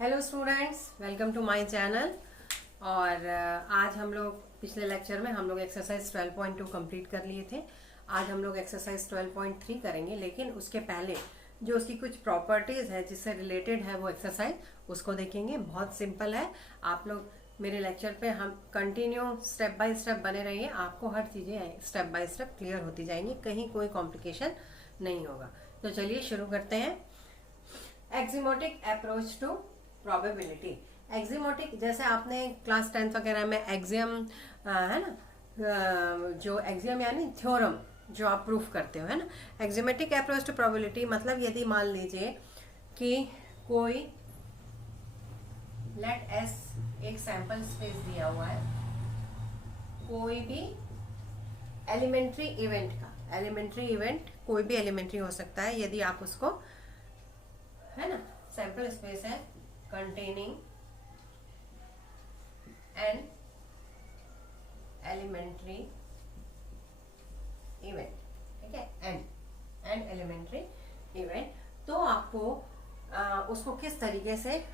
Hello students, welcome to my channel. और आज हम लोग पिछले लेक्चर में हम लोग एक्सरसाइज 12.2 कंप्लीट कर लिए थे। आज हम लोग एक्सरसाइज 12.3 करेंगे, लेकिन उसके पहले जो उसकी कुछ प्रॉपर्टीज है जिससे रिलेटेड है वो एक्सरसाइज उसको देखेंगे। बहुत सिंपल है। आप लोग मेरे लेक्चर पे हम कंटिन्यू स्टेप बाय स्टेप बने रहिए, आपको हर चीज़ें स्टेप बाय स्टेप क्लियर होती जाएंगी, कहीं कोई कॉम्प्लिकेशन नहीं होगा। तो चलिए शुरू करते हैं। एक्जिमोटिक अप्रोच टू प्रोबेबिलिटी। एक्जिमोटिक जैसे आपने क्लास 10th वगैरह में एक्सियम है ना, जो एक्सियम यानी थ्योरम जो आप प्रूफ करते हो, है ना। एक्जिमेटिक अप्रोच टू प्रोबेबिलिटी मतलब यदि मान लीजिए कि कोई लेट एस एक सैंपल स्पेस दिया हुआ है, कोई भी एलिमेंट्री इवेंट का, एलिमेंट्री इवेंट कोई भी एलिमेंट्री हो सकता है, यदि आप उसको, है ना, सैंपल स्पेस है containing an elementary event, ठीक है, an elementary event। तो आपको उसको किस तरीके से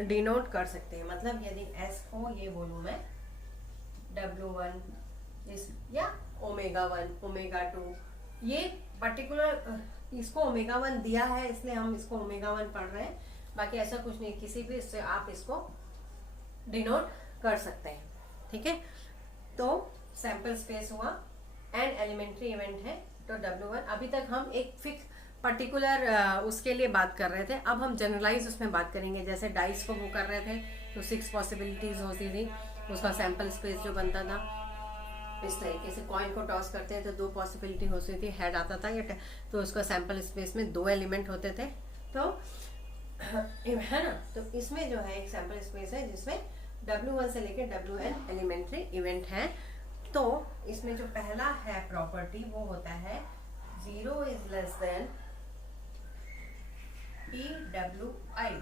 डिनोट कर सकते हैं, मतलब यदि S को ये बोलूं मैं W1 इस या ओमेगा 1 ओमेगा 2, ये पर्टिकुलर इसको ओमेगा 1 दिया है इसलिए हम इसको ओमेगा 1 पढ़ रहे हैं, बाकी ऐसा कुछ नहीं, किसी भी इससे आप इसको डिनोट कर सकते हैं, ठीक है। तो सैंपल स्पेस हुआ, एन एलिमेंट्री इवेंट है, तो W1। अभी तक हम एक फिक्स पर्टिकुलर उसके लिए बात कर रहे थे, अब हम जनरलाइज उसमें बात करेंगे। जैसे डाइस को वो कर रहे थे तो 6 पॉसिबिलिटीज होती थी, उसका सैंपल स्पेस जो बनता था। इस तरीके से कॉइन को टॉस करते हैं तो 2 पॉसिबिलिटी होती थी, हेड आता था या तो उसका सैंपल स्पेस में 2 एलिमेंट होते थे, तो है ना। तो इसमें जो है एक सैंपल स्पेस है जिसमें W1 से लेकर WN एलिमेंट्री इवेंट है। तो इसमें जो पहला है प्रॉपर्टी वो होता है 0 is less than PWI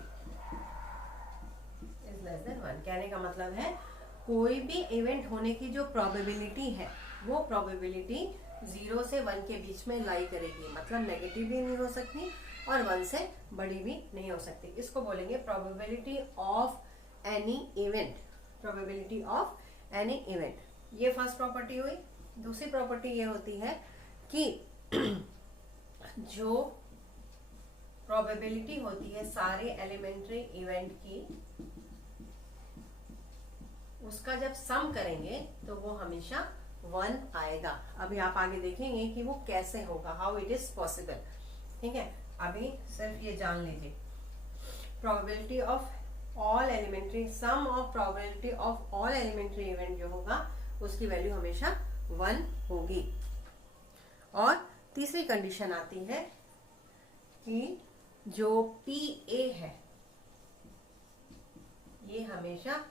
is less than 1। कहने का मतलब है कोई भी इवेंट होने की जो प्रोबेबिलिटी है वो प्रोबेबिलिटी 0 से 1 के बीच में लाई करेगी, मतलब नेगेटिव भी नहीं हो सकती और 1 से बड़ी भी नहीं हो सकती। इसको बोलेंगे probability of any event, probability of any event. ये फर्स्ट प्रॉपर्टी हुई। दूसरी प्रॉपर्टी ये होती है कि जो प्रोबेबिलिटी होती है सारे एलिमेंट्री इवेंट की, उसका जब सम करेंगे तो वो हमेशा 1 आएगा। अभी आप आगे देखेंगे कि वो कैसे होगा, हाउ इट इज पॉसिबल, ठीक है। अभी सिर्फ ये जान लीजिए, probability of all elementary, sum of probability of all elementary event जो होगा उसकी वैल्यू हमेशा 1 होगी। और तीसरी कंडीशन आती है कि जो PA है ये हमेशा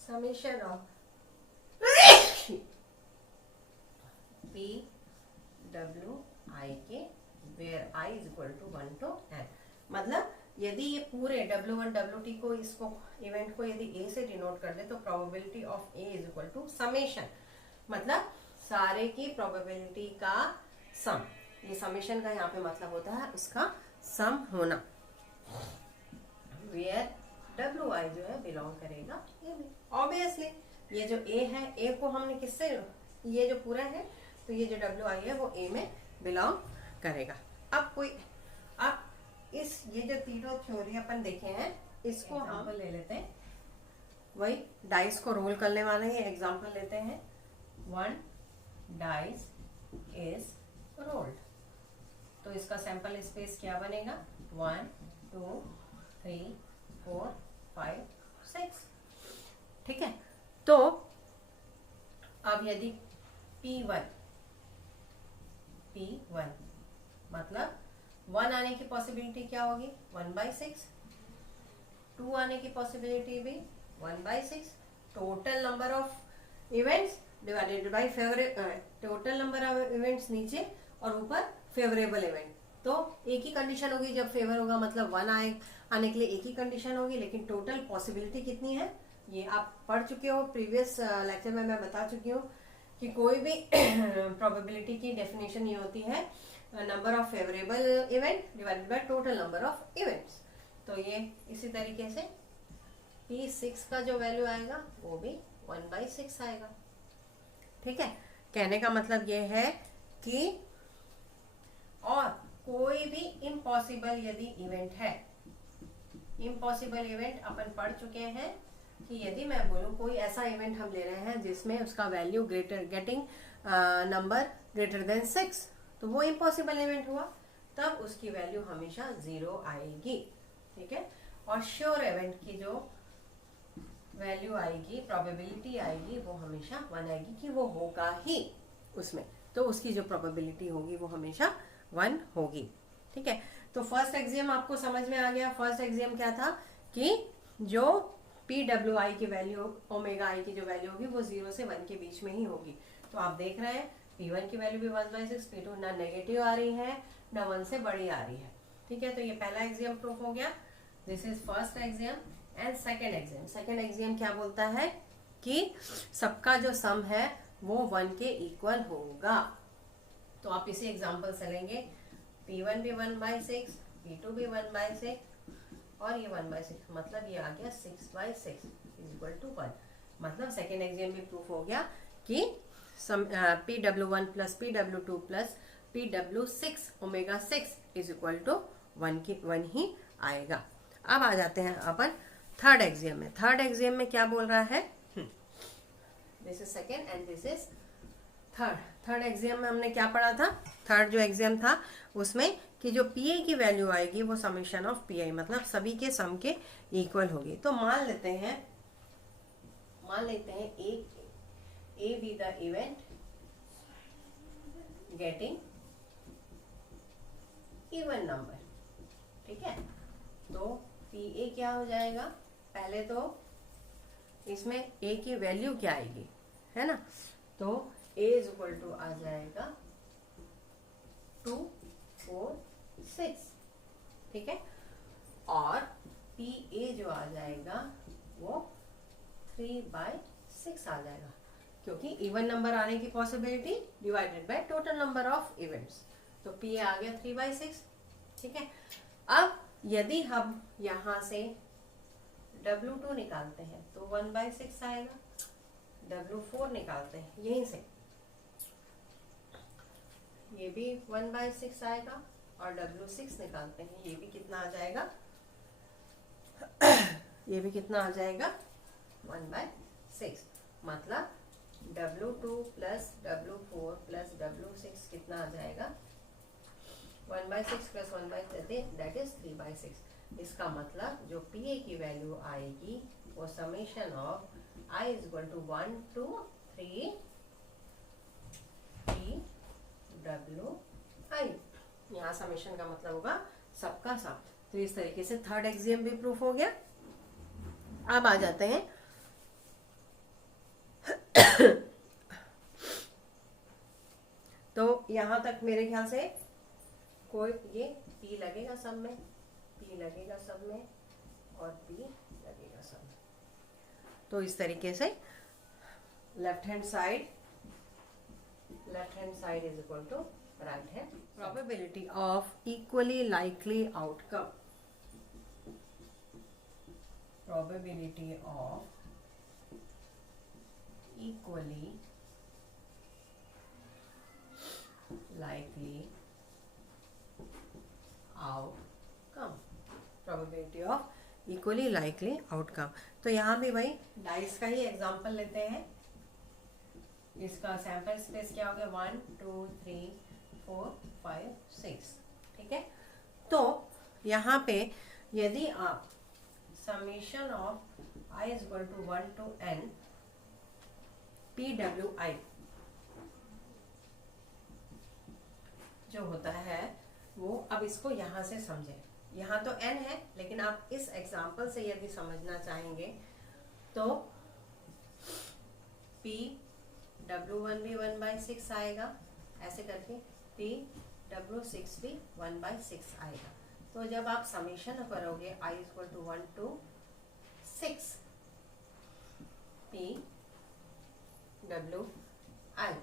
समेशन ऑफ PWI के where I is equal to 1 to n। मतलब यदि ये पूरे W1 WT को, इसको इवेंट को यदि A से डिनोट कर दे तो probability of A is equal to summation, मतलब सारे की प्रोबेबिलिटी का सम। ये समेशन का यहाँ पे मतलब होता है उसका सम होना, वेयर WI जो है बिलोंग करेगा A में। ऑब्वियसली ये जो A है, A को हमने किससे, ये जो पूरा है तो ये जो WI है वो A में बिलोंग करेगा। अब इस ये जो तीनों थ्योरी अपन देखे हैं इसको हम ले लेते हैं, वही डाइस को रोल करने वाले हैं। एग्जांपल लेते हैं, 1 डाइस इज रोल्ड, तो इसका सैंपल स्पेस क्या बनेगा, 1 2 3 4 5 6, ठीक है। तो अब यदि P1 मतलब 1 आने की पॉसिबिलिटी क्या होगी, 1/6, 2 आने की पॉसिबिलिटी भी 1/6, total number of events divided by total number of events नीचे और ऊपर फेवरेबल इवेंट। तो एक ही कंडीशन होगी, जब फेवर होगा मतलब 1 आने के लिए एक ही कंडीशन होगी, लेकिन टोटल पॉसिबिलिटी कितनी है ये आप पढ़ चुके हो, प्रीवियस लेक्चर में मैं बता चुकी हूँ कि कोई भी प्रोबेबिलिटी की डेफिनेशन ये होती है number of favourable event divided by total number of events. तो ये इसी तरीके से P6 का जो वैल्यू आएगा वो भी 1/6 आएगा। ठीक है, कहने का मतलब ये है कि और कोई भी इम्पॉसिबल यदि इवेंट है, इम्पॉसिबल इवेंट अपन पढ़ चुके हैं कि यदि मैं बोलूं कोई ऐसा इवेंट हम ले रहे हैं जिसमें उसका value getting number greater then 6, तो वो इम्पॉसिबल इवेंट हुआ, तब उसकी वैल्यू हमेशा 0 आएगी। ठीक है, और श्योर इवेंट की जो वैल्यू आएगी, प्रोबेबिलिटी आएगी, वो हमेशा 1 आएगी कि वो होगा ही उसमें, तो उसकी जो प्रोबेबिलिटी होगी वो हमेशा 1 होगी। ठीक है, तो फर्स्ट एक्सियम आपको समझ में आ गया। फर्स्ट एक्सियम क्या था कि जो PWI की वैल्यू, ओमेगा आई की जो वैल्यू होगी वो 0 से 1 के बीच में ही होगी। तो आप देख रहे हैं P1 की वैल्यू भी 1/6, P2 ना नेगेटिव आ रही है ना 1 से बड़ी आ रही है। ठीक है, तो ये पहला एक्सियम प्रूफ हो गया। This is first axiom. And second axiom, second axiom क्या बोलता है कि सबका जो सम है वो 1 के इक्वल होगा। तो आप इसी एग्जांपल से लेंगे, P1 भी 1/6, P2 भी 1/6 और ये 1/6, मतलब ये आ गया 6/6 इज इक्वल टू 1। मतलब सेकेंड एक्सियम भी प्रूफ हो गया कि PW1 plus PW2 plus PW6 omega 6 is equal to 1 ही आएगा। अब आ जाते हैं अपन थर्ड एक्सियम में। थर्ड एक्सियम में क्या बोल रहा है, this is second and this is third. Third axiom में हमने क्या पढ़ा था, थर्ड जो एक्सियम था उसमें कि जो PA की वैल्यू आएगी वो समेशन ऑफ PI, मतलब सभी के सम के इक्वल होगी। तो मान लेते हैं A be the event getting even number। ठीक है, तो PA क्या हो जाएगा, पहले तो इसमें A की वैल्यू क्या आएगी, है ना, तो A इज इक्वल टू आ जाएगा 2, 4, 6। ठीक है, और PA जो आ जाएगा वो 3/6 आ जाएगा, क्योंकि इवन नंबर आने की possibility divided by total number of events. तो PA आ गया 3/6। ठीक है, अब यदि हम यहां से W2 निकालते हैं तो 1/6 आएगा, W4 निकालते हैं यहीं से, ये भी 1/6 आएगा, और W6 निकालते हैं, ये भी कितना आ जाएगा ये भी कितना आ जाएगा 1/6। मतलब W2 plus W4 plus W6 कितना आ जाएगा 1/6 प्लस 1/6 दैट इज 3/6। इसका मतलब जो PA की वैल्यू आएगी वो summation of I is equal to 1 to 3 PWI। यहाँ समेशन का मतलब होगा सबका सम। तो इस तरीके से थर्ड एक्सियम भी प्रूफ हो गया। अब आ जाते हैं तो यहां तक मेरे ख्याल से कोई ये P लगेगा सब में, P लगेगा सब में और P लगेगा सब में। तो इस तरीके से left hand side is equal to right hand. Probability of equally likely outcome, probability of equally likely outcome, probability of equally likely outcome। तो यहाँ भी भाई डाइस का ही एग्जांपल लेते हैं। इसका सैंपल स्पेस क्या हो गया 1 2 3 4 5 6। ठीक है, तो यहाँ पे यदि आप summation of I is equal to 1 to n PWI जो होता है वो, अब इसको यहां से समझे, यहाँ तो n है लेकिन आप इस एग्जांपल से यदि समझना चाहेंगे तो PW1 भी 1/6 आएगा, ऐसे करके PW6 भी 1/6 आएगा। तो जब आप समेशन करोगे I is equal to 1 to 6 PWI,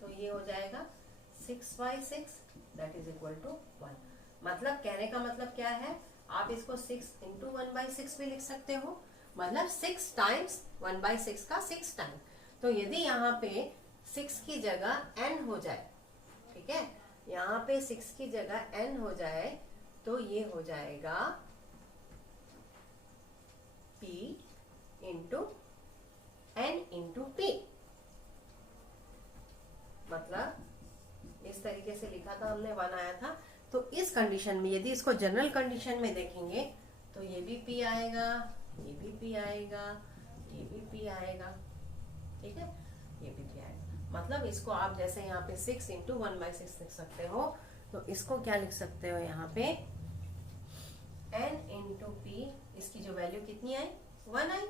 तो ये हो जाएगा 6/6 दैट इज इक्वल टू 1। मतलब कहने का मतलब क्या है, आप इसको 6 इंटू 1/6 भी लिख सकते हो, मतलब 6 टाइम्स 1/6 का 6 टाइम। तो यदि यहाँ पे 6 की जगह n हो जाए, ठीक है, यहाँ पे 6 की जगह n हो जाए तो ये हो जाएगा p into n into p। मतलब इस तरीके से लिखा था हमने, 1 आया था। तो इस कंडीशन में यदि इसको जनरल कंडीशन में देखेंगे तो ये भी p आएगा, ये भी p आएगा, ये भी p आएगा, ठीक है, ये भी p आएगा। मतलब इसको आप जैसे यहाँ पे 6 इंटू 1/6 लिख सकते हो, तो इसको क्या लिख सकते हो यहाँ पे n इंटू p, इसकी जो वैल्यू कितनी आई, 1 आई।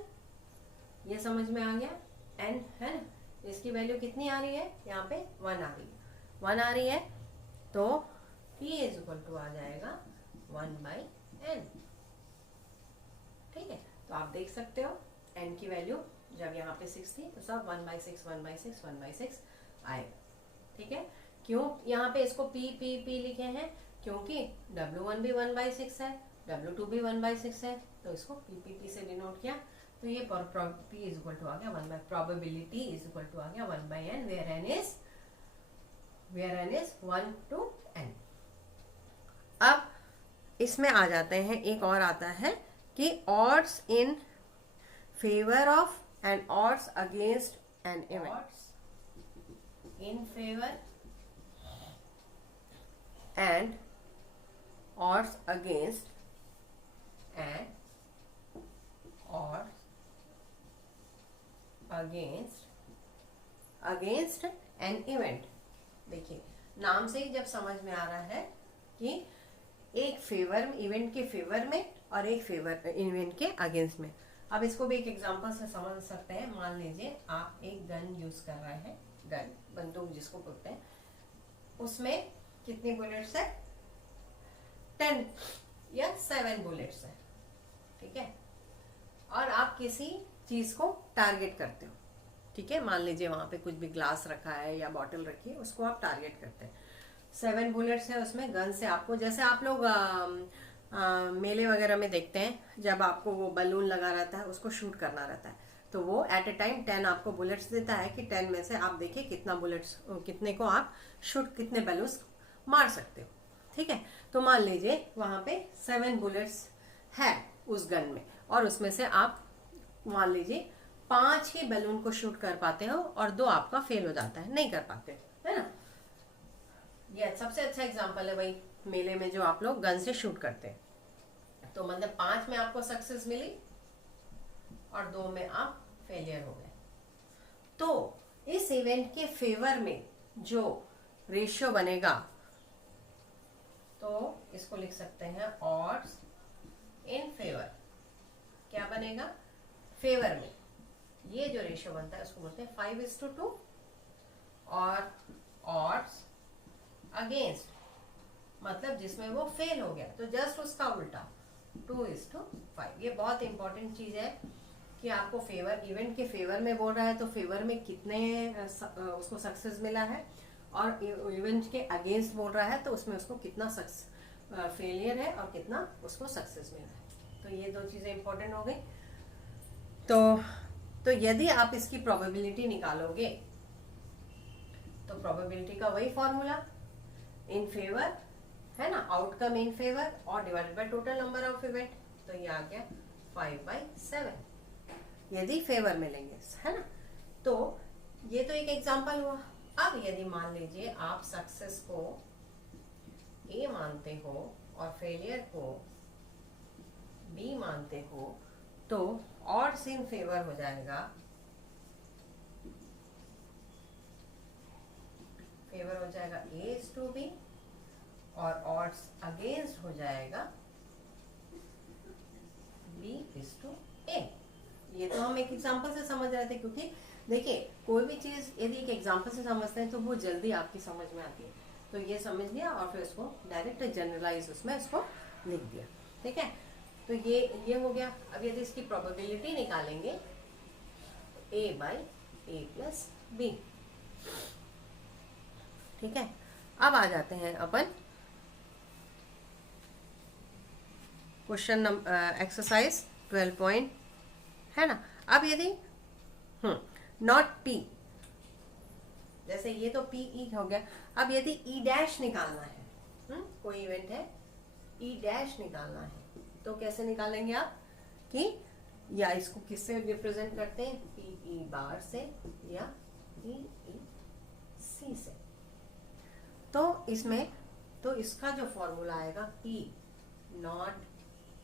ये समझ में आ गया, n है ना, इसकी वैल्यू कितनी आ रही है, यहाँ पे 1 आ रही है, 1 आ रही है, तो p इज इक्वल टू आ जाएगा 1/n। ठीक है, तो आप देख सकते हो n की वैल्यू जब यहाँ पे 6 थी तो सब 1/6 1/6 1/6 आएगा। ठीक है, क्यों यहाँ पे इसको p p p लिखे हैं, क्योंकि W1 भी 1/6 है, W2 भी 1/6 है, तो इसको p p p से डिनोट किया। तो ये p इज इक्वल टू आ गया 1 by, probability is equal to आ गया 1/n, where n is 1 to n। अब इसमें आ जाते हैं, एक और आता है कि odds in favor of and odds against an event। odds in favor and odds against and odds against an event। देखिए नाम से ही जब समझ में आ रहा है कि एक फेवर, इवेंट के फेवर में और एक फेवर इवेंट के अगेंस्ट में। अब इसको भी एक एग्जांपल से समझ सकते हैं। मान लीजिए आप एक गन यूज कर रहे हैं, गन बंदूक जिसको बोलते हैं, उसमें कितनी बुलेट्स है, 10 या 7 बुलेट्स है, ठीक है, और आप किसी चीज को टारगेट करते हो, ठीक है, मान लीजिए वहां पे कुछ भी ग्लास रखा है या बॉटल रखी है, उसको आप टारगेट करते हैं, 7 बुलेट्स है उसमें, गन से आपको, जैसे आप लोग मेले वगैरह में देखते हैं जब आपको वो बलून लगा रहता है उसको शूट करना रहता है, तो वो एट ए टाइम 10 आपको बुलेट्स देता है कि 10 में से आप देखिए कितना बुलेट्स, कितने को आप शूट, कितने बैलून्स मार सकते हो। ठीक है, तो मान लीजिए वहां पे 7 बुलेट्स है उस गन में, और उसमें से आप मान लीजिए 5 ही बैलून को शूट कर पाते हो और 2 आपका फेल हो जाता है, नहीं कर पाते, है ना। ये सबसे अच्छा एग्जांपल है भाई, मेले में जो आप लोग गन से शूट करते हैं, तो मतलब 5 में आपको सक्सेस मिली और 2 में आप फेलियर हो गए। तो इस इवेंट के फेवर में जो रेशियो बनेगा, तो इसको लिख सकते हैं ऑड्स इन फेवर। क्या बनेगा, फेवर में ये जो रेशियो बनता है उसको बोलते हैं 5:2, और ऑड्स अगेंस्ट मतलब जिसमें वो फेल हो गया तो जस्ट उसका उल्टा 2:5। ये बहुत इंपॉर्टेंट चीज है कि आपको फेवर, इवेंट के फेवर में बोल रहा है तो फेवर में कितने उसको सक्सेस मिला है, और इवेंट के अगेंस्ट बोल रहा है तो उसमें उसको कितना फेलियर है और कितना उसको सक्सेस मिला है। तो ये 2 चीजें इंपॉर्टेंट हो गई। तो यदि आप इसकी प्रोबेबिलिटी निकालोगे तो प्रोबेबिलिटी का वही फॉर्मूला, इन फेवर है ना, आउटकम इन फेवर और divided by total number of event, तो ये आ गया 5/7 यदि फेवर में लेंगे, है ना। तो ये तो एक एग्जांपल हुआ। अब यदि मान लीजिए आप सक्सेस को A मानते हो और फेलियर को B मानते हो, तो ऑड्स इन फेवर हो जाएगा, फेवर हो जाएगा A:B, और ऑड्स अगेंस्ट हो जाएगा B:A। ये तो हम एक एग्जांपल से समझ रहे थे, क्योंकि देखिए कोई भी चीज यदि एक एग्जांपल से समझते हैं तो वो जल्दी आपकी समझ में आती है। तो ये समझ लिया और फिर उसको डायरेक्ट जनरलाइज उसमें उसको लिख दिया। ठीक है, तो ये हो गया। अब यदि इसकी प्रोबेबिलिटी निकालेंगे A/A+B। ठीक है, अब आ जाते हैं अपन क्वेश्चन एक्सरसाइज 12 पॉइंट है ना। अब यदि नॉट पी, जैसे ये तो पी ई हो गया, अब यदि ई डैश निकालना है, कोई इवेंट है ई डैश निकालना है, तो कैसे निकालेंगे आप कि या इसको किससे रिप्रेजेंट करते हैं, पी ई बार से या पी ई सी से। तो इसमें तो इसका जो फॉर्मूला आएगा पी नॉट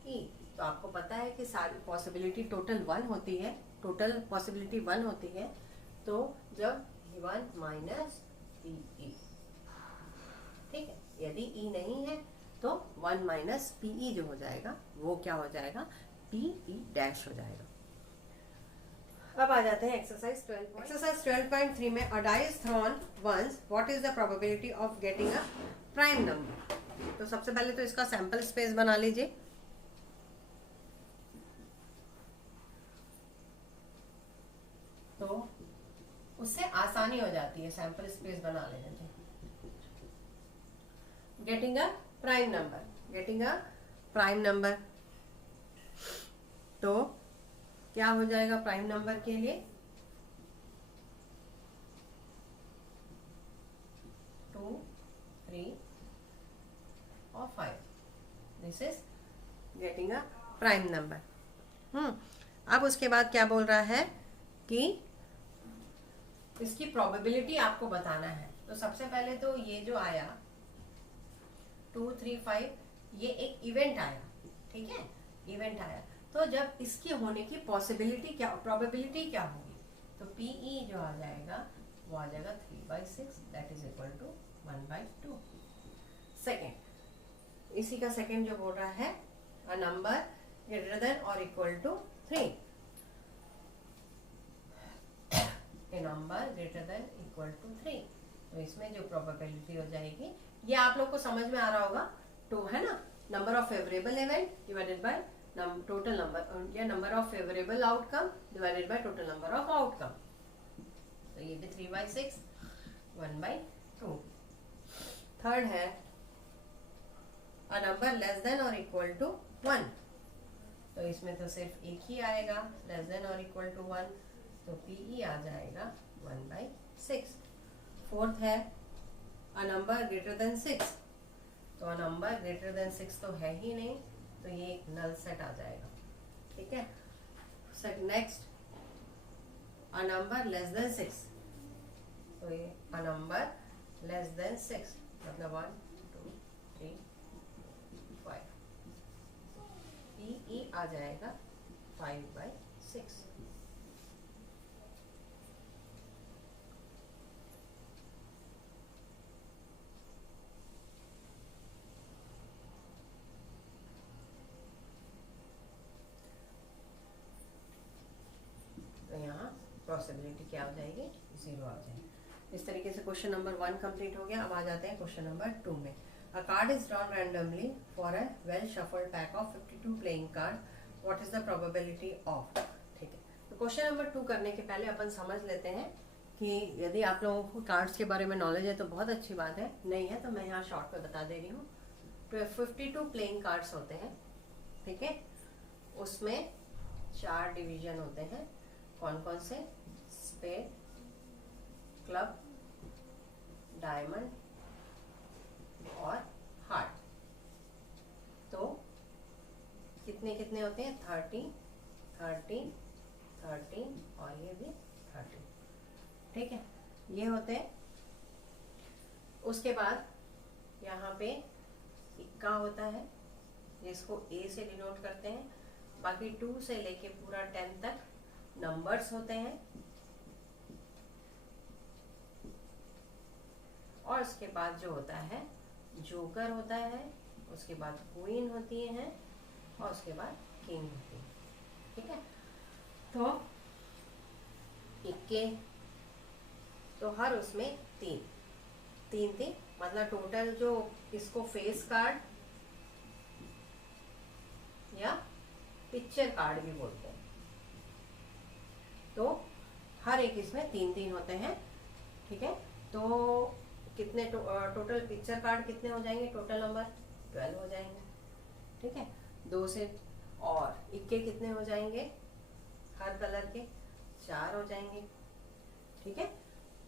ई, तो आपको पता है कि सारी पॉसिबिलिटी टोटल 1 होती है, टोटल पॉसिबिलिटी 1 होती है। तो जब 1 माइनस पी ई, ठीक है, यदि ई नहीं है तो 1 माइनस पी ई जो हो जाएगा वो क्या हो जाएगा, पी ई डैश हो जाएगा। अब आ जाते हैं एक्सरसाइज 12। एक्सरसाइज 12.3 में a die is thrown once, what is the probability of getting a prime number. तो सबसे पहले तो इसका सैंपल स्पेस बना लीजिए। तो उससे आसानी हो जाती है, सैंपल स्पेस बना लेने से। Getting a prime number, getting a prime number, तो क्या हो जाएगा प्राइम नंबर के लिए, 2, 3 और 5, this is getting a prime number. अब उसके बाद क्या बोल रहा है कि इसकी प्रोबेबिलिटी आपको बताना है। तो सबसे पहले तो ये जो आया 2, 3, 5, ये एक इवेंट आया, ठीक है, इवेंट आया। तो जब इसकी होने की पॉसिबिलिटी क्या, प्रोबेबिलिटी क्या होगी, तो पीई जो आ जाएगा वो आ जाएगा 3/6, that is equal to 1/2। Second, इसी का सेकेंड जो बोल रहा है अ नंबर ग्रेटर देन और equal to 3, a number greater than equal to 3। तो इसमें जो प्रोबेबिलिटी हो जाएगी, ये आप लोग को समझ में आ रहा होगा, 2 है ना, number of favourable event divided by total number, या number of favourable outcome divided by total number of outcome. तो ये भी 3/6, 1/2। थर्ड है अ नंबर लेस देन और इक्वल टू 1, तो इसमें तो सिर्फ एक ही आएगा, लेस देन और इक्वल टू 1, तो पीई आ जाएगा 1/6। फोर्थ है अ नंबर ग्रेटर देन 6, तो अ नंबर ग्रेटर देन 6 तो है ही नहीं, तो ये एक नल सेट आ जाएगा, ठीक है। नेक्स्ट अ नंबर लेस देन 6, तो ये अ नंबर लेस देन 6 मतलब 1, 2, 3, 5, पीई आ जाएगा 5/6। तो यहाँ पॉसिबिलिटी क्या हो जाएगी, 0 आ जाएगी। इस तरीके से क्वेश्चन नंबर 1 कंप्लीट हो गया। अब आ जाते हैं क्वेश्चन नंबर 2 में। अ card is drawn randomly for a well shuffled pack of 52 playing card, what is the probability of, ठीक है। तो क्वेश्चन नंबर 2 करने के पहले अपन समझ लेते हैं कि यदि आप लोगों को कार्ड्स के बारे में नॉलेज है तो बहुत अच्छी बात है, नहीं है तो मैं यहाँ शॉर्ट में बता दे रही हूँ। तो 52 प्लेइंग कार्ड्स होते हैं, ठीक है, उसमें 4 डिवीजन होते हैं। कौन कौन से, स्पेड, क्लब, डायमंड और हार्ट। तो कितने कितने होते हैं, 30, 13, 13 और ये भी 13, ठीक है, ये होते हैं। उसके बाद यहाँ पे इक्का होता है, जिसको ए से डिनोट करते हैं। बाकी 2 से लेके पूरा 10 तक नंबर्स होते हैं। और उसके बाद जो होता है जोकर होता है, उसके बाद क्वीन होती है और उसके बाद किंग होती है, ठीक है। तो इक्के, तो हर उसमें 3 मतलब टोटल जो इसको फेस कार्ड या पिक्चर कार्ड भी बोलते हैं। तो हर एक इसमें 3 होते हैं, ठीक है। तो कितने टोटल पिक्चर कार्ड कितने हो जाएंगे, टोटल नंबर 12 हो जाएंगे, ठीक है। 2 से, और इक्के कितने हो जाएंगे हर कलर के, 4 हो जाएंगे। ठीक है,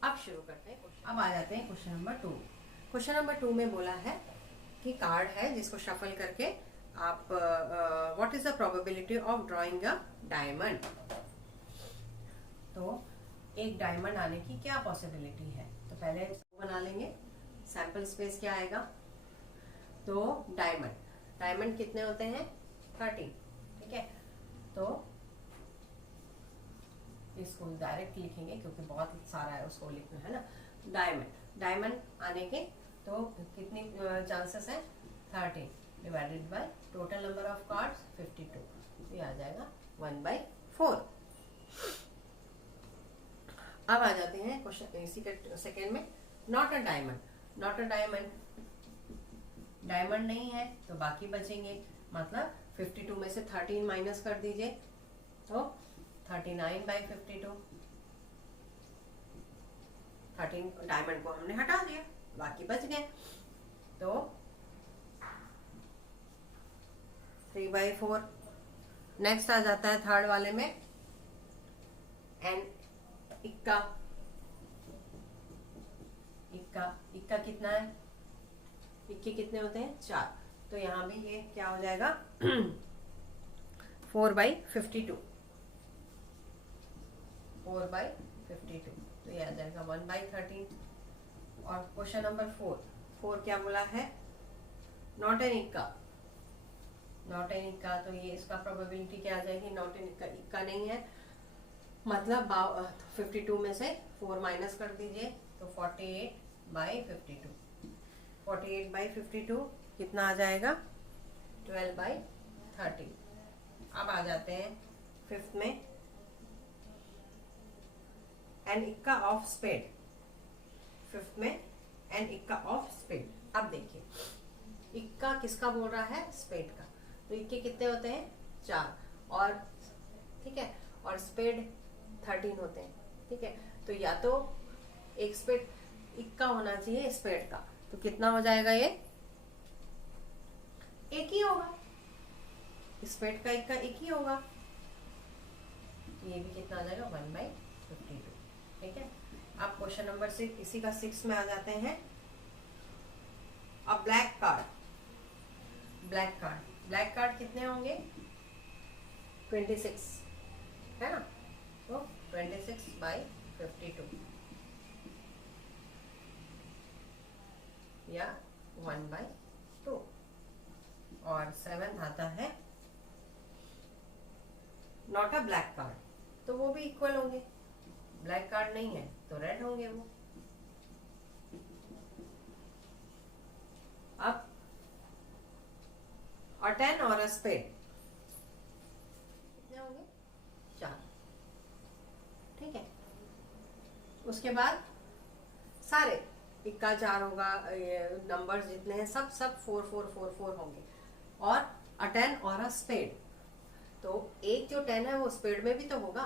अब शुरू करते हैं क्वेश्चन। अब आ जाते हैं क्वेश्चन नंबर 2। क्वेश्चन नंबर 2 में बोला है कि कार्ड है जिसको शफल करके आप what is the probability of drawing a diamond. तो एक डायमंड आने की क्या पॉसिबिलिटी है, तो पहले बना लेंगे। सैंपल स्पेस क्या आएगा, तो डायमंड कितने होते हैं 13। ठीक है, तो इसको डायरेक्ट लिखेंगे क्योंकि बहुत सारा है उसको लिखना है ना। डायमंड आने के तो कितनी चांसेस है 13 divided by total number of cards 52, तो ये आ जाएगा 1/4। अब आ जाते हैं क्वेश्चन इसी के सेकेंड में। नॉट अ डायमंड नहीं है तो बाकी बचेंगे, मतलब 52 में से 13 माइनस कर दीजिए तो 39/52। 13 डायमंड को हमने हटा दिया, बाकी बच गए, तो 3/4। नेक्स्ट आ जाता है थर्ड वाले में एन इक्का कितना है, इक्के कितने होते हैं 4, तो यहाँ भी ये क्या हो जाएगा 4/52, तो ये आ जाएगा 1/13। और क्वेश्चन नंबर 4 क्या बोला है, नॉट एन इक्का, तो ये इसका प्रोबेबिलिटी क्या आ जाएगी, नॉट एन इक्का नहीं है, मतलब 52 में से 4 माइनस कर दीजिए तो 48/52 कितना आ जाएगा 12/13। अब आ जाते हैं फिफ्थ में एन इक्का ऑफ स्पेड। फिफ्थ में एन इक्का ऑफ स्पेड। अब देखिए इक्का किसका बोल रहा है, स्पेड का, तो इक्के कितने होते हैं 4, और ठीक है, और स्पेड 13 होते हैं। ठीक है, तो या तो एक स्पेड इक्का होना चाहिए स्पेड का, तो कितना हो जाएगा, ये एक ही होगा, स्पेड का इक्का एक ही होगा, ये भी कितना आ जाएगा 1/52। ठीक है, अब क्वेश्चन नंबर 6 इसी का 6 में आ जाते हैं। अब ब्लैक कार्ड कितने होंगे 26 है ना, तो 26/52 या 1/2। और 7 आता है नॉट अ ब्लैक कार्ड, तो वो भी इक्वल होंगे, ब्लैक कार्ड नहीं है तो रेड होंगे वो। अब और 10 और अ स्पेड कितने होंगे 4। ठीक है, उसके बाद सारे इक्का 4 होगा, नंबर्स जितने हैं सब 4 होंगे, और अ 10 और अ स्पेड, तो एक जो 10 है वो स्पेड में भी तो होगा।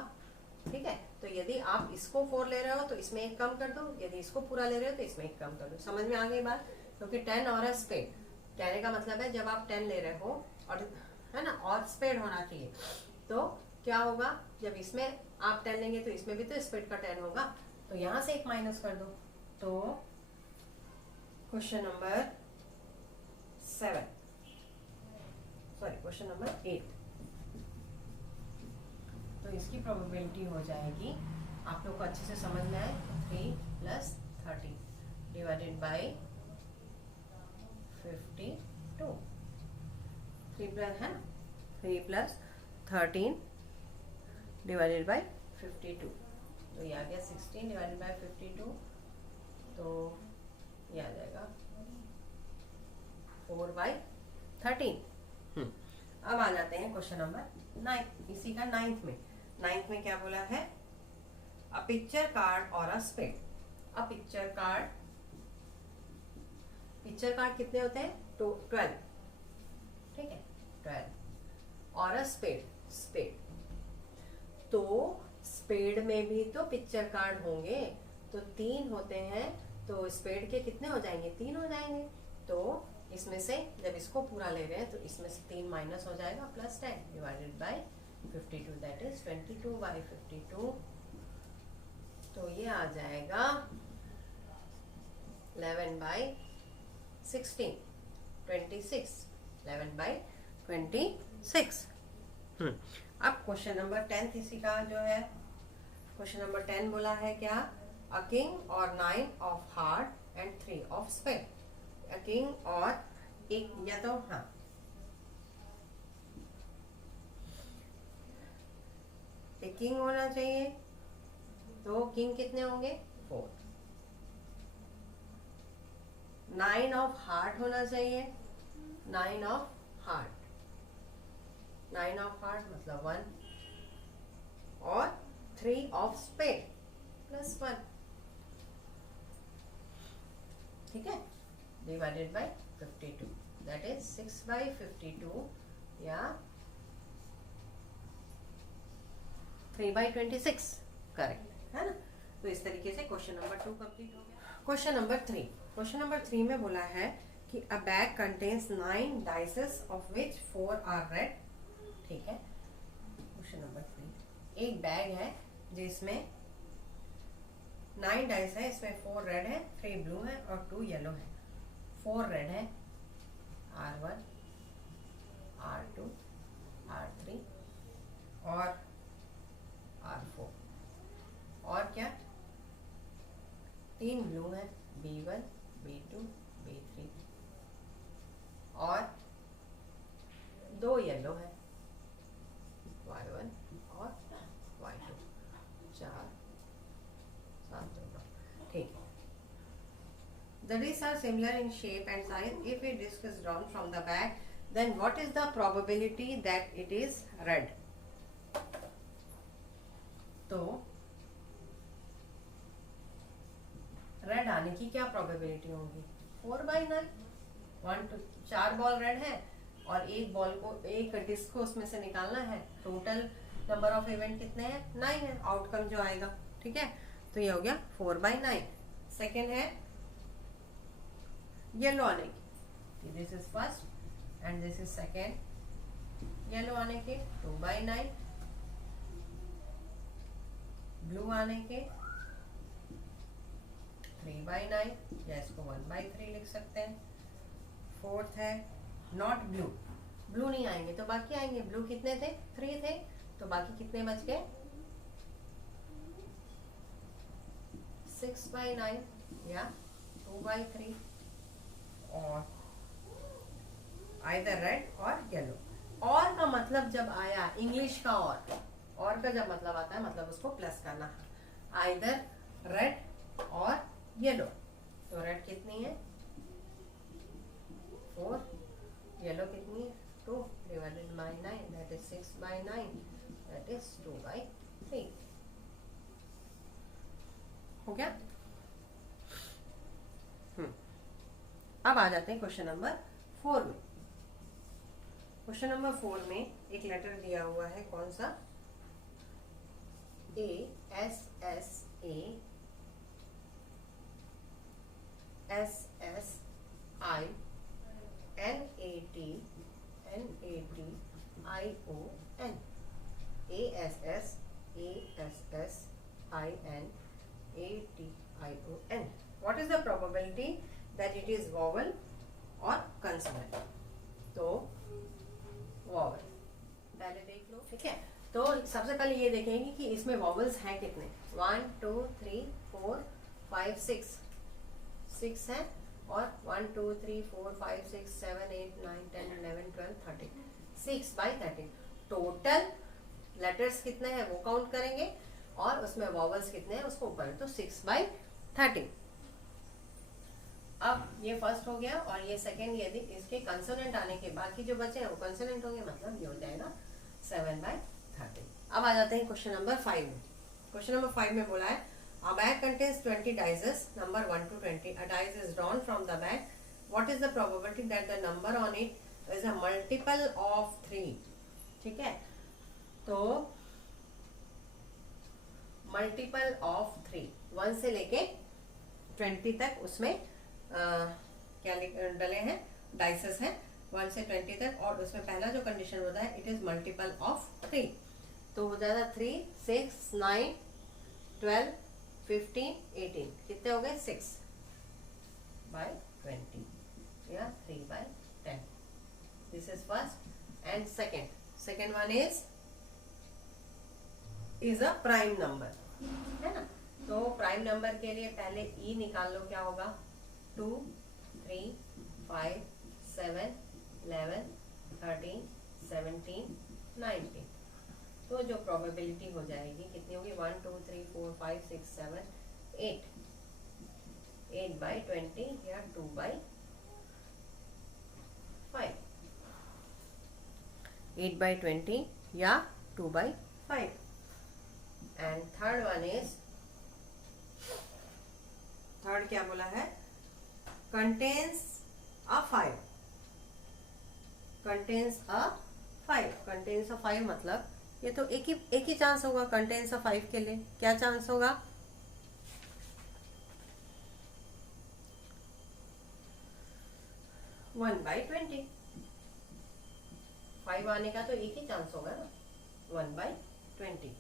ठीक है, तो यदि आप इसको 4 ले रहे हो तो इसमें एक कम कर दो, यदि इसको पूरा ले रहे हो तो इसमें एक कम कर दो। समझ में आ गई बात, क्योंकि 10 और अ स्पेड, कहने का मतलब है जब आप 10 ले रहे हो और है ना, और स्पेड होना चाहिए, तो क्या होगा जब इसमें आप 10 लेंगे तो इसमें भी तो स्पेड का 10 होगा, तो यहां से एक माइनस कर दो। तो क्वेश्चन नंबर 8, तो इसकी प्रोबेबिलिटी हो जाएगी, आप लोग को अच्छे से समझ में आए, 3 + 13 डिवाइडेड बाई 52, 3 प्लस है ना, 3 + 13 डिवाइडेड बाई 52, तो ये आ गया 16 डिवाइडेड बाई 52, तो ये आ जाएगा 4/13। अब आ जाते हैं क्वेश्चन नंबर 9, इसी का 9th में क्या बोला है, अ पिक्चर कार्ड और a spade. A picture card कितने होते हैं, तो 12। ठीक है, 12 और अ स्पेड, तो स्पेड में भी तो पिक्चर कार्ड होंगे, तो 3 होते हैं, तो स्पेड के कितने हो जाएंगे 3 हो जाएंगे, तो इसमें से जब इसको पूरा ले रहे हैं तो इसमें से 3 माइनस हो जाएगा, plus 10 divided by 52, that is 22/52। तो ये आ जाएगा 11/16, 26, 11/26। अब क्वेश्चन नंबर 10 इसी का जो है, क्वेश्चन नंबर 10 बोला है क्या, अ किंग और 9 of heart and 3 of spade. A king और एक या तो हाँ एक किंग होना चाहिए, तो किंग कितने होंगे 4। 9 ऑफ हार्ट होना चाहिए, 9 ऑफ हार्ट, 9 ऑफ हार्ट मतलब 1, और 3 ऑफ स्पेड प्लस 1, ठीक है, डिवाइडेड बाय 52, दैट इज 6/52 या 3/26, करेक्ट है ना। तो इस तरीके से क्वेश्चन नंबर 2 कंप्लीट हो गया। क्वेश्चन नंबर 3, क्वेश्चन नंबर 3 में बोला है कि a bag contains 9 dices of which 4 are red, ठीक है। क्वेश्चन नंबर 3, एक बैग है जिसमें 9 डाइस है, इसमें 4 रेड है, 3 ब्लू है और 2 येलो है। 4 रेड है, R1, R2, R3 और R4, और क्या 3 ब्लू है, B1, B2, B3 और 2 येलो है, Y1 और Y2, 4, 7, 9, ठीक है। The discs are similar in shape and size. If a disc is drawn from the bag, then what is the probability that it is red? तो red आने की क्या probability होगी, 4/9। 4 बॉल रेड है और एक बॉल को, एक डिस्क को उसमें से निकालना है, टोटल नंबर ऑफ इवेंट कितने हैं 9 है, आउटकम जो आएगा, ठीक है। तो ये हो गया 4/9। सेकेंड है येलो आने की, this is first and this is second. Yellow आने के 2/9, ब्लू आने के 3/9 या इसको 1/3 लिख सकते हैं। फोर्थ है नॉट ब्लू, ब्लू नहीं आएंगे तो बाकी आएंगे। ब्लू कितने थे 3 थे, तो बाकी कितने बच गए 6/9 या 2/3 और आइदर रेड और येलो। और का मतलब जब आया इंग्लिश का, और का जब मतलब आता है मतलब उसको प्लस करना, आइदर रेड और येलो। तो रेड कितनी है 4, येलो कितनी है 2 divided by 9, that is 6/9, that is 2/3। हो गया। अब आ जाते हैं क्वेश्चन नंबर 4 में। क्वेश्चन नंबर 4 में एक लेटर दिया हुआ है, कौन सा, ASSA SSI NAT NATION, ASSASSINATION। What is the probability that it is vowel or consonant? तो वॉवल पहले देख लो, ठीक है। तो सबसे पहले ये देखेंगे कि इसमें वॉवल्स हैं कितने, 1 2 3 4 5 6 है, और 1 2 3 4 5 6 7 8 9 10 11 12 13, 6/13। टोटल लेटर्स कितने हैं वो काउंट करेंगे और उसमें वॉवल्स कितने हैं उसको ऊपर, तो 6/13। अब ये फर्स्ट हो गया और ये सेकेंड, यदि इसके कंसोनेंट आने के बाकी जो बचे हैं वो कंसोनेंट होंगे, मतलब ये हो जाएगा 7/13। अब आ जाते हैं क्वेश्चन नंबर 5 में। क्वेश्चन नंबर 5 में बोला है a bag contains 20 dices, number 1 to 20. A dice is drawn from the bag. What is the probability that the number on it is a multiple of 3? ठीक है, तो मल्टीपल ऑफ 3, 1 से लेके 20 तक उसमें क्या डले हैं डाइसेस है 1 से 20 तक, और उसमें पहला जो कंडीशन होता है इट इज मल्टीपल ऑफ 3, तो हो जाएगा 3, 6, 9, 12, 15, 18, कितने हो गए 6/20 या 3/10. This is first and second one is a prime number, है ना. तो प्राइम नंबर के लिए पहले ई निकाल लो, क्या होगा 2, 3, 5, 7, 11, 13, 17, 19. तो जो प्रोबेबिलिटी हो जाएगी कितनी होगी 1, 2, 3, 4, 5, 6, 7, 8, 8/20 या 2/5, 8/20 या 2/5. एंड थर्ड क्या बोला है, कंटेन्स अ 5. कंटेन्स अ 5 मतलब ये तो एक ही चांस होगा कंटेन्स अ 5 के लिए. क्या चांस होगा 1/20. 5 आने का तो एक ही चांस होगा ना, 1/20.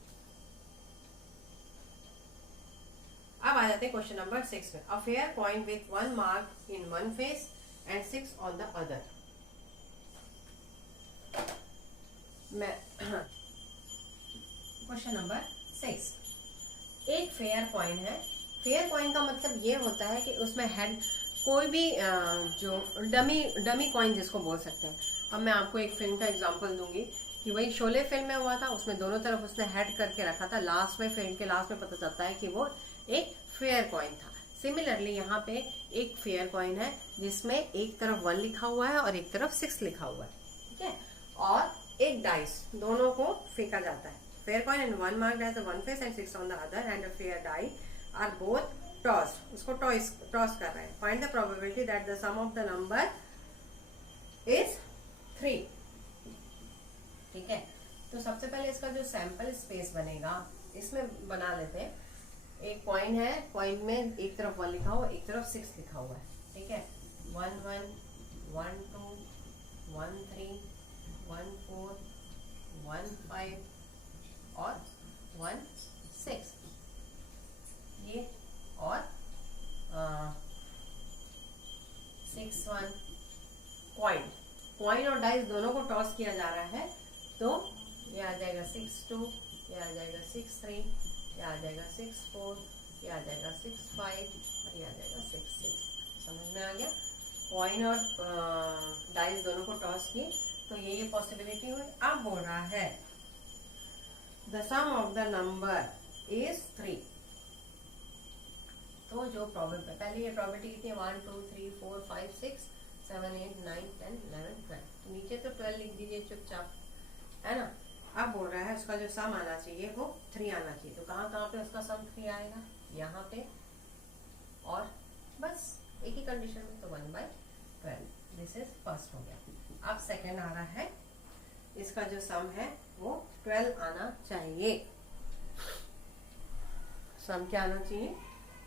अब आ जाते हैं क्वेश्चन नंबर 6 में. A fair coin with 1 mark in one face and 6 on the other. Question number 6. एक फेयर कॉइन है. फेयर कॉइन का मतलब ये होता है कि उसमें हेड कोई भी जो डमी कॉइन जिसको बोल सकते हैं. अब मैं आपको एक फिल्म का एग्जांपल दूंगी कि वही शोले फिल्म में हुआ था, उसमें दोनों तरफ उसने हेड करके रखा था. लास्ट में फिल्म के लास्ट में पता चलता है कि वो एक फेयर कॉइन था. सिमिलरली यहाँ पे एक फेयर कॉइन है जिसमें एक तरफ 1 लिखा हुआ है और एक तरफ 6 लिखा हुआ है, ठीक है. और एक डाइस, दोनों को फेंका जाता है. Fair coin and 1 marked as the one face and 6 on the other and a fair die are both tossed. उसको टॉस कर रहे हैं. Find the probability that the sum of the number is 3. ठीक है. तो सबसे पहले इसका जो सैंपल स्पेस बनेगा इसमें बना लेते हैं. एक कॉइन है, कॉइन में एक तरफ 1 लिखा हुआ, एक तरफ 6 लिखा हुआ है, ठीक है. 1 1 1 2 1 3 1 4 1 5 और 1 6, ये और 6 1. कॉइन और डाइस दोनों को टॉस किया जा रहा है. तो ये आ जाएगा 6 2, ये आ जाएगा 6 3, ये आ जाएगा 6 4, ये आ जाएगा 6 5 और ये आ जाएगा 6 6. समझ में आ गया. कॉइन और डाइस दोनों को टॉस किए तो ये पॉसिबिलिटी हुई. अब बोल रहा है the sum of the number is 3. तो जो प्रोबेबिलिटी पहले ये प्रोबेबिलिटी कितनी है 1 2 3 4 5 6 7 8 9 10 11 12. नीचे तो 12 लिख दीजिए चुपचाप, है ना. अब बोल रहा है उसका जो सम आना चाहिए वो 3 आना चाहिए. तो कहाँ कहाँ पे उसका सम 3 आएगा, यहाँ पे और बस एक ही कंडीशन में, तो 1/12. दिस इज फर्स्ट हो गया. अब सेकेंड आ रहा है, इसका जो सम है वो 12 आना चाहिए. सम क्या आना चाहिए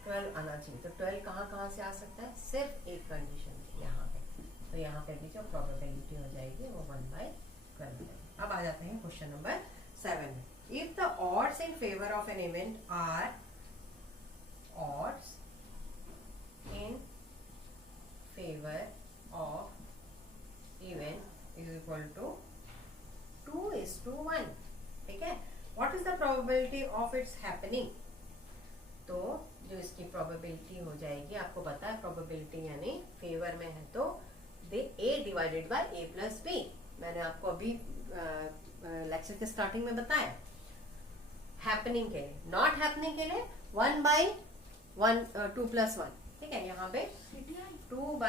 12 आना चाहिए. तो 12 कहाँ से आ सकता है, सिर्फ एक कंडीशन से, यहाँ पे. तो यहाँ पे भी जो प्रोबेबिलिटी हो जाएगी वो 1/12. अब आ जाते हैं क्वेश्चन नंबर 7 में. If the odds in favour of an event are odds in favor of event is equal to 2:1. ठीक है. what is the probability of its happening? तो जो इसकी प्रोबेबिलिटी हो जाएगी, आपको पता है प्रोबेबिलिटी यानी फेवर में है तो a divided by a plus b. मैंने आपको अभी लेक्चर के स्टार्टिंग में बताया. हैपनिंग के लिए, नॉट हैपनिंग के लिए 1/1 2 + 1. ठीक है. यहाँ पे 2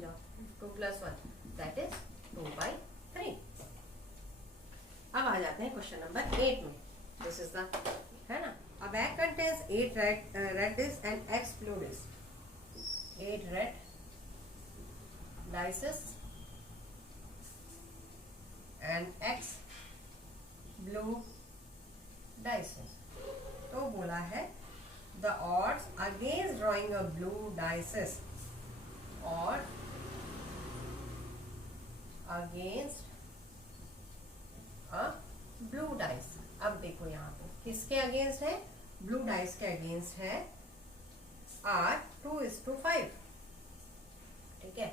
जाओ 2 + 1 दैट इज 2/3. अब आ जाते हैं क्वेश्चन नंबर 8 में. दिस इज द, है ना. A bag contains 8 red discs and X blue discs. 8 red dices and X blue dices. तो बोला है the odds against drawing a blue dices, और अगेंस्ट अ ब्लू डाइस। अब देखो यहाँ पे किसके अगेंस्ट है, ब्लू डाइस के अगेंस्ट है आर 2:5, ठीक है।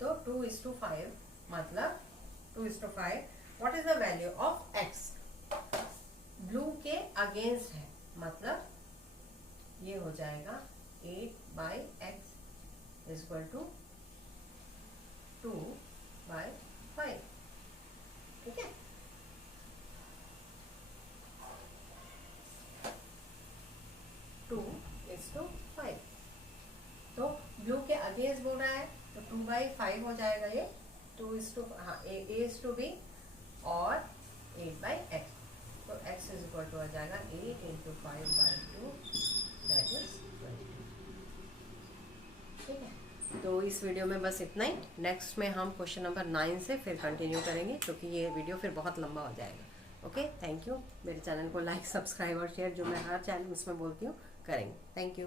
तो 2:5 मतलब 2:5 what is the value of x, blue के अगेंस्ट है, मतलब ये हो जाएगा 8/x इज इक्वल टू 2/5, ठीक है। टू इज टू 5, तो ब्लू के अगेंस्ट बोल रहा है तो 2/5 हो जाएगा ये, 2:, हाँ A/B और 8/x, तो x इज इक्वल टू आ जाएगा 8 × 5/2 दैट इज 20, ठीक है। तो इस वीडियो में बस इतना ही। नेक्स्ट में हम क्वेश्चन नंबर 9 से फिर कंटिन्यू करेंगे, क्योंकि ये वीडियो फिर बहुत लंबा हो जाएगा। Okay, thank you. मेरे चैनल को लाइक, सब्सक्राइब और शेयर, जो मैं हर चैनल उसमें बोलती हूँ, करेंगे। Thank you.